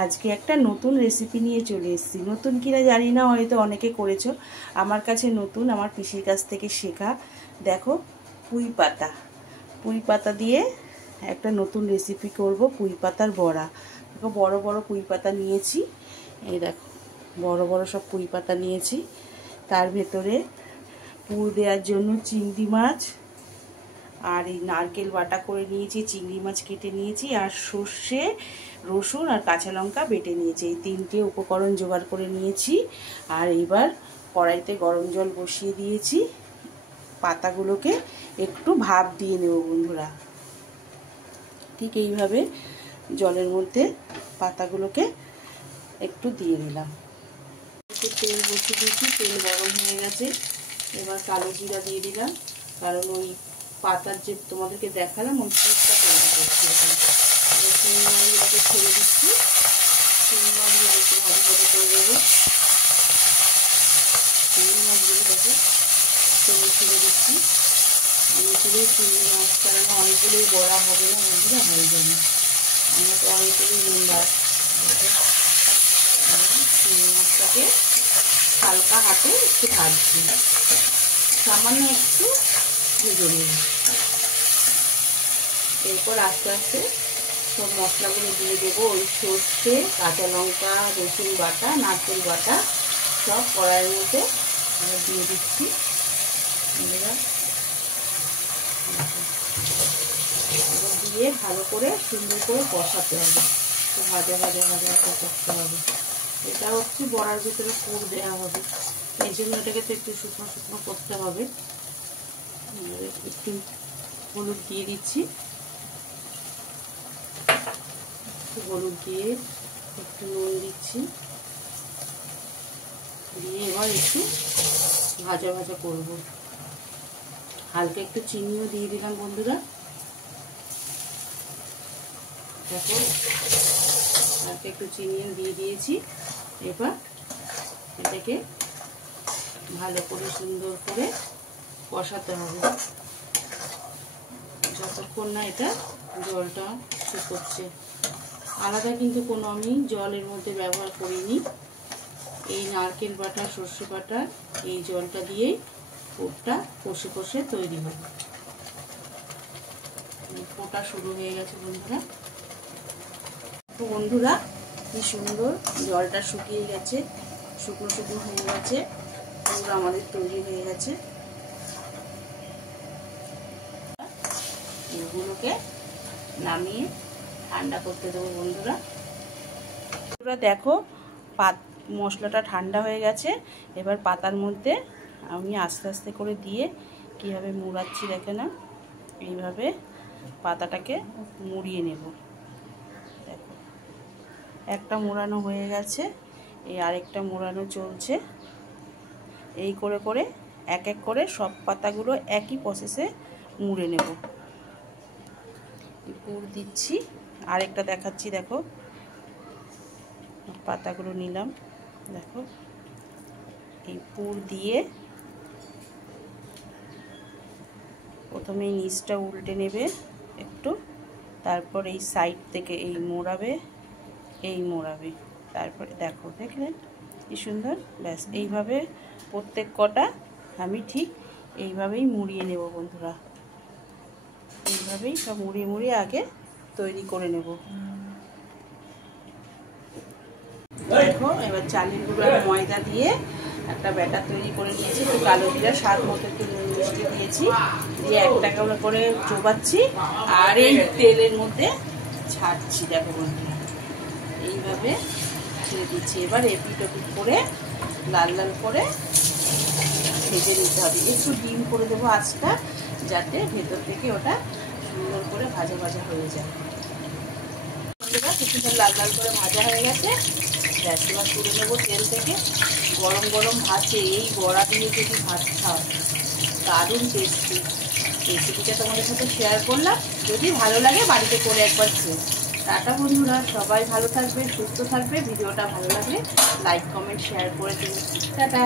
আজকে একটা নতুন রেসিপি নিয়ে চলে এসেছি। নতুন কিনা জানি না, হয়তো অনেকে করেছো, আমার কাছে নতুন, আমার পিসির কাছ থেকে শেখা। দেখো, পুঁই পাতা দিয়ে একটা নতুন রেসিপি করব, পুঁই পাতার বড়া। দেখো, বড় বড় পুঁই পাতা নিয়েছি, এই দেখো বড় বড় সব পুঁই পাতা নিয়েছি। তার ভেতরে পুর দেওয়ার জন্য চিংড়ি মাছ আর এই নারকেল বাটা করে নিয়েছি, চিংড়ি মাছ কেটে নিয়েছি, আর সর্ষে, রসুন আর কাঁচা লঙ্কা বেটে নিয়েছি। এই তিনটে উপকরণ জোগাড় করে নিয়েছি। আর এবার কড়াইতে গরম জল বসিয়ে দিয়েছি। পাতাগুলোকে একটু ভাপ দিয়ে নেব বন্ধুরা। ঠিক এইভাবে জলের মধ্যে পাতাগুলোকে একটু দিয়ে দিলাম। একটু তেল বসিয়ে দিয়েছি, তেল গরম হয়ে গেছে। এবার কালো জিরা দিয়ে দিলাম, কারণ ওই পাতার যে তোমাদেরকে দেখালাম ওই পুরটা তৈরি করছি। চিংড়ি মাছগুলোকে ছেড়ে দিচ্ছি, চিংড়ি মাছগুলো একটু ভালো করে করে দেবো। চিংড়ি মাছগুলো দেখো তেলে ছেড়ে দিচ্ছি। অনেকগুলোই চিংড়ি মাছ, কারণ অনেকগুলোই বড়া হবে না বন্ধুরা, হয়ে যাবে। আমরা তো অনেকগুলোই মেম্বার। চিংড়ি মাছটাকে হালকা হাতে একটু ভাজছি, সামান্য একটু ভেজে নেব। এরপর আস্তে আস্তে সব মশলাগুলো দিয়ে দেবো। ওই সর্ষে, কাঁচা লঙ্কা, রসুন বাটা, নারকেল বাটা সব কড়াইয়ের মধ্যে দিয়ে দিচ্ছি। দিয়ে ভালো করে সুন্দর করে কষাতে হবে, ভাজা ভাজা ভাজা করতে হবে। এটা হচ্ছে বড়ার ভিতরে পুর দেওয়া হবে, এই জন্য এটাকে তো একটু শুকনো শুকনো করতে হবে। একটু হলুদ দিয়ে দিচ্ছি, হলুদ দিয়ে একটু নুন দিচ্ছি, দিয়ে এবার একটু ভাজা ভাজা করব। হালকা একটু চিনিও দিয়ে দিলাম বন্ধুরা। দেখো, হালকা একটু চিনিও দিয়ে দিয়েছি। এবার এটাকে ভালো করে সুন্দর করে কষাতে হবে, যতক্ষণ না এটা জলটা শুকোচ্ছে। আলাদা কিন্তু কোনো আমি জলের মধ্যে ব্যবহার করিনি। এই নারকেল বাটা, সর্ষে বাটা, এই জলটা দিয়েই পুরটা কষে কষে তৈরি হবে। ফোটা শুরু হয়ে গেছে বন্ধুরা। তো বন্ধুরা, কি সুন্দর জলটা শুকিয়ে গেছে, শুকনো শুকনো হয়ে গেছে, পুরো আমাদের তৈরি হয়ে গেছে। এগুলোকে নামিয়ে ঠান্ডা করতে দেবো বন্ধুরা। দেখো, মশলাটা ঠান্ডা হয়ে গেছে। এবার পাতার মধ্যে আমি আস্তে আস্তে করে দিয়ে কীভাবে মুড়াচ্ছি দেখে না, এইভাবে পাতাটাকে মুড়িয়ে নেব। দেখো, একটা মোড়ানো হয়ে গেছে, এই আরেকটা মোড়ানো চলছে। এই করে করে এক এক করে সব পাতাগুলো একই প্রসেসে মুড়ে নেব। পুর দিচ্ছি, আরেকটা দেখাচ্ছি। দেখো, পাতাগুলো নিলাম, দেখো এই পুর দিয়ে প্রথমে নিচটা উল্টে নেবে একটু, তারপর এই সাইড থেকে এই মোড়াবে, তারপরে দেখো, দেখলেন কি সুন্দর। ব্যাস, এইভাবে প্রত্যেক কটা আমি ঠিক এইভাবেই মুড়িয়ে নেব বন্ধুরা। এইভাবেই সব মুড়িয়ে মুড়িয়ে আগে তৈরি করে নেব। দেখো, এবার চালের গুঁড়ো আর ময়দা দিয়ে একটা ব্যাটার তৈরি করে নিয়েছি। একটু কালো জিরা, স্বাদ মতো একটু নুন মিষ্টি দিয়েছি, দিয়ে একটা করে চোবাচ্ছি আর এই তেলের মধ্যে ছাড়ছি। দেখো বন্ধুরা, এইভাবে ছেড়ে দিচ্ছি। এবার এপিট ওপিট করে লাল লাল করে ভেজে নিতে হবে। একটু ডিম করে দেবো আঁচটা, যাতে ভেতর থেকে ওটা সুন্দর করে ভাজা ভাজা হয়ে যায়। কিছুটা লাল লাল করে ভাজা হয়ে গেছে। ব্যাস, এবার তুলে নেবো তেল থেকে। গরম গরম ভাতে এই বড়া দিয়ে যদি ভাত খাও, দারুণ টেস্টি। রেসিপিটা তোমাদের সাথে শেয়ার করলাম, যদি ভালো লাগে বাড়িতে করে একবার খেয়ে। টাটা বন্ধুরা, সবাই ভালো থাকবে, সুস্থ থাকবে। ভিডিওটা ভালো লাগলে লাইক, কমেন্ট, শেয়ার করে দিন। টাটা।